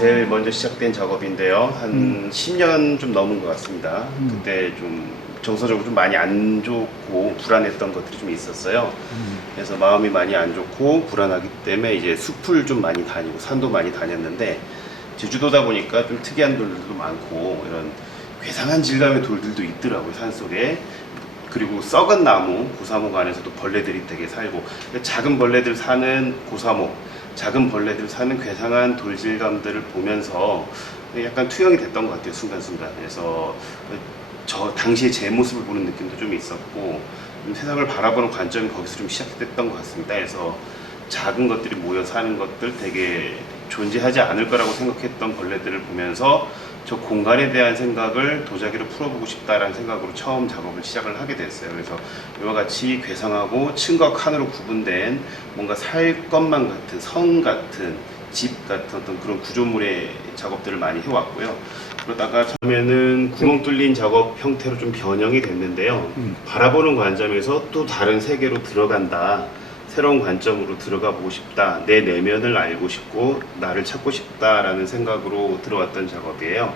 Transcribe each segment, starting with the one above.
제일 먼저 시작된 작업인데요. 한 10년 좀 넘은 것 같습니다. 그때 좀 정서적으로 좀 많이 안 좋고 불안했던 것들이 좀 있었어요. 그래서 마음이 많이 안 좋고 불안하기 때문에 이제 숲을 좀 많이 다니고 산도 많이 다녔는데, 제주도다 보니까 좀 특이한 돌들도 많고 이런 괴상한 질감의 돌들도 있더라고요, 산속에. 그리고 썩은 나무, 고사목 안에서도 벌레들이 되게 살고, 작은 벌레들 사는 고사목, 작은 벌레들 사는 괴상한 돌질감들을 보면서 약간 투영이 됐던 것 같아요, 순간순간. 그래서 저 당시에 제 모습을 보는 느낌도 좀 있었고, 좀 세상을 바라보는 관점이 거기서 좀 시작됐던 것 같습니다. 그래서 작은 것들이 모여 사는 것들, 되게 존재하지 않을 거라고 생각했던 벌레들을 보면서 저 공간에 대한 생각을 도자기로 풀어보고 싶다라는 생각으로 처음 작업을 시작을 하게 됐어요. 그래서 이와 같이 괴상하고 층과 칸으로 구분된 뭔가 살 것만 같은, 성 같은, 집 같은 어떤 그런 구조물의 작업들을 많이 해왔고요. 그러다가 처음에는 구멍 뚫린 작업 형태로 좀 변형이 됐는데요. 바라보는 관점에서 또 다른 세계로 들어간다, 새로운 관점으로 들어가 보고 싶다, 내 내면을 알고 싶고 나를 찾고 싶다라는 생각으로 들어왔던 작업이에요.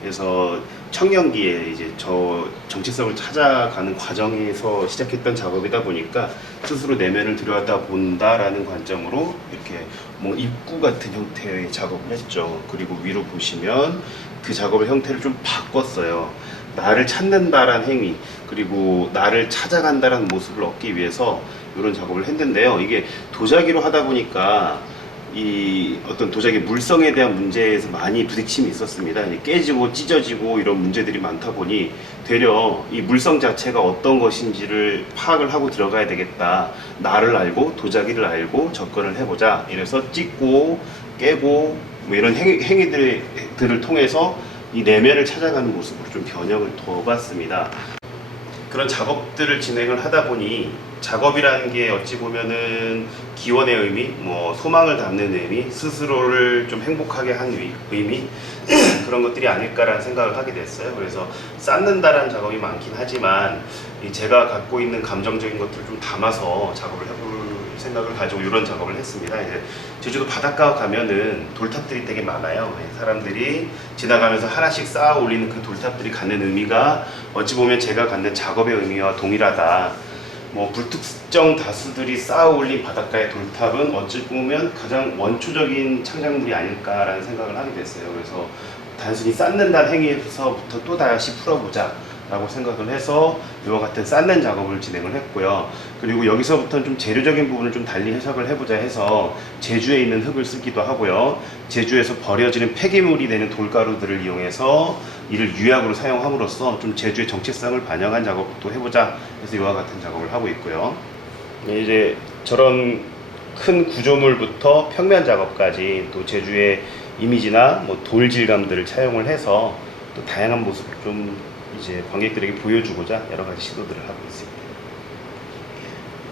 그래서 청년기에 이제 저 정체성을 찾아가는 과정에서 시작했던 작업이다 보니까 스스로 내면을 들여다 본다라는 관점으로 이렇게 뭐 입구 같은 형태의 작업을 했죠. 그리고 위로 보시면 그 작업의 형태를 좀 바꿨어요. 나를 찾는다라는 행위, 그리고 나를 찾아간다라는 모습을 얻기 위해서 이런 작업을 했는데요. 이게 도자기로 하다 보니까 이 어떤 도자기 물성에 대한 문제에서 많이 부딪힘이 있었습니다. 깨지고 찢어지고 이런 문제들이 많다 보니 되려 이 물성 자체가 어떤 것인지를 파악을 하고 들어가야 되겠다. 나를 알고 도자기를 알고 접근을 해보자. 이래서 찢고 깨고 뭐 이런 행위들을 통해서 이 내면을 찾아가는 모습으로 좀 변형을 더 봤습니다. 그런 작업들을 진행을 하다 보니 작업이라는 게 어찌 보면은 기원의 의미, 뭐 소망을 담는 의미, 스스로를 좀 행복하게 한 의미 그런 것들이 아닐까라는 생각을 하게 됐어요. 그래서 쌓는다라는 작업이 많긴 하지만 제가 갖고 있는 감정적인 것들을 좀 담아서 작업을 해볼 생각을 가지고 이런 작업을 했습니다. 이제 제주도 바닷가 가면은 돌탑들이 되게 많아요. 사람들이 지나가면서 하나씩 쌓아 올리는 그 돌탑들이 갖는 의미가 어찌 보면 제가 갖는 작업의 의미와 동일하다. 뭐 불특정 다수들이 쌓아 올린 바닷가의 돌탑은 어찌 보면 가장 원초적인 창작물이 아닐까라는 생각을 하게 됐어요. 그래서 단순히 쌓는다는 행위에서부터 또 다시 풀어보자 라고 생각을 해서 이와 같은 쌓는 작업을 진행을 했고요. 그리고 여기서부터는 좀 재료적인 부분을 좀 달리 해석을 해보자 해서 제주에 있는 흙을 쓰기도 하고요. 제주에서 버려지는 폐기물이 되는 돌가루들을 이용해서 이를 유약으로 사용함으로써 좀 제주의 정체성을 반영한 작업도 해보자 해서 이와 같은 작업을 하고 있고요. 이제 저런 큰 구조물부터 평면 작업까지 또 제주의 이미지나 뭐 돌 질감들을 차용을 해서 또 다양한 모습을 좀 이제 관객들에게 보여주고자 여러 가지 시도들을 하고 있습니다.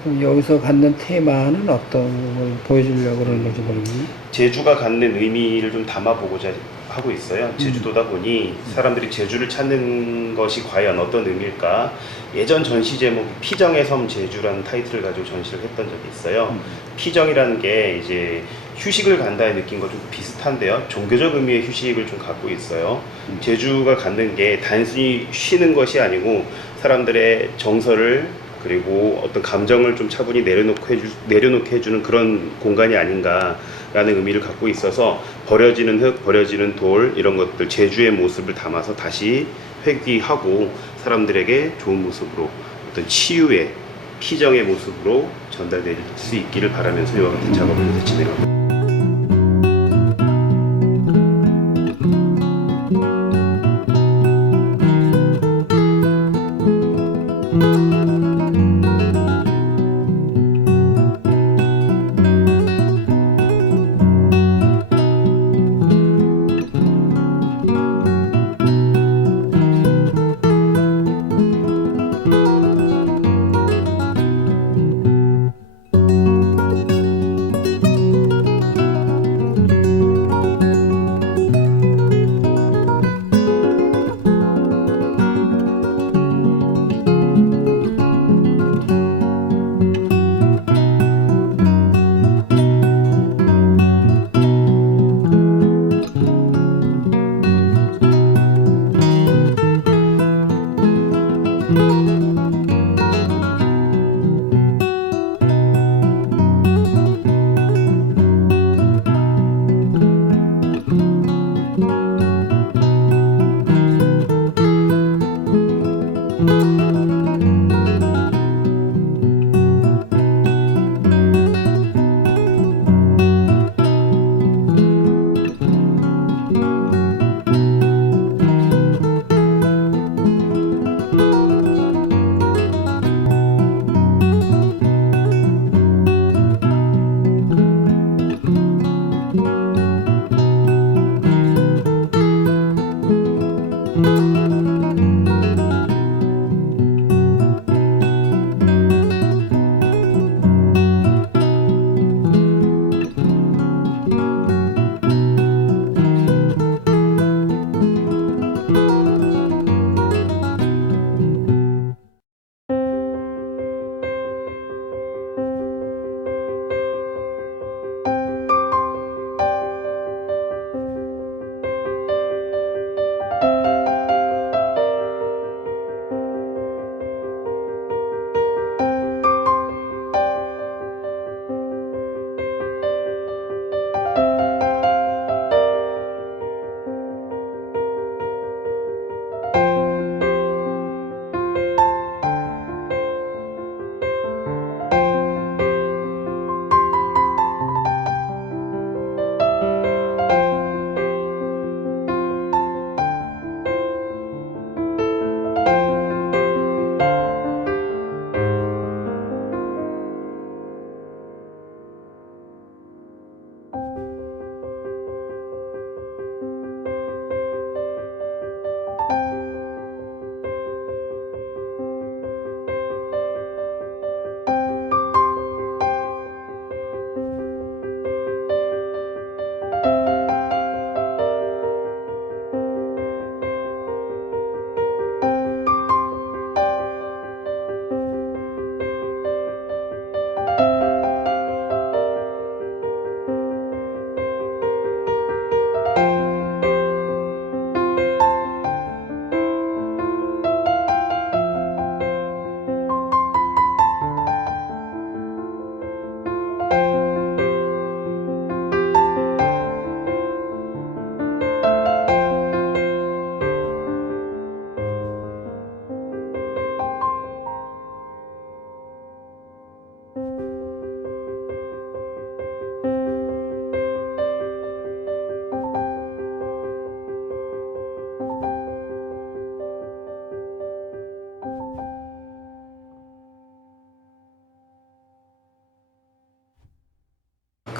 그럼 여기서 갖는 테마는 어떤 걸 보여주려고 그러는 건지 모르겠네. 제주가 갖는 의미를 좀 담아보고자 하고 있어요. 제주도다 보니 사람들이 제주를 찾는 것이 과연 어떤 의미일까? 예전 전시 제목이 피정의 섬 제주라는 타이틀을 가지고 전시를 했던 적이 있어요. 피정이라는 게 이제 휴식을 간다의 느낌과 좀 비슷한데요. 종교적 의미의 휴식을 좀 갖고 있어요. 제주가 갖는 게 단순히 쉬는 것이 아니고 사람들의 정서를 그리고 어떤 감정을 좀 차분히 내려놓게 해주는 그런 공간이 아닌가라는 의미를 갖고 있어서 버려지는 흙, 버려지는 돌 이런 것들 제주의 모습을 담아서 다시 회귀하고 사람들에게 좋은 모습으로 어떤 치유의 피정의 모습으로 전달될 수 있기를 바라면서 이와 같은 작업을 계속 진행하고 있습니다.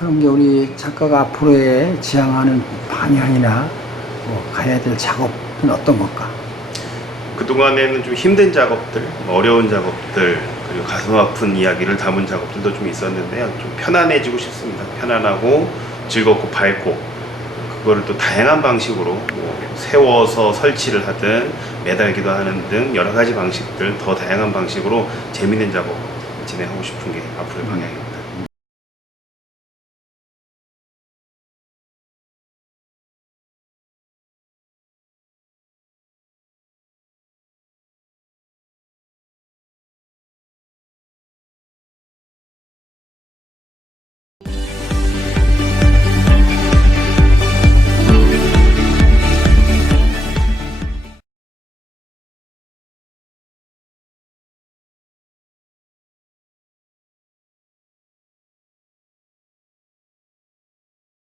그런 게 우리 작가가 앞으로의 지향하는 방향이나 뭐 가야 될 작업은 어떤 걸까? 그동안에는 좀 힘든 작업들, 어려운 작업들, 그리고 가슴 아픈 이야기를 담은 작업들도 좀 있었는데요. 좀 편안해지고 싶습니다. 편안하고 즐겁고 밝고, 그거를 또 다양한 방식으로 뭐 세워서 설치를 하든 매달기도 하는 등 여러 가지 방식들, 더 다양한 방식으로 재밌는 작업 진행하고 싶은 게 앞으로의 방향입니다.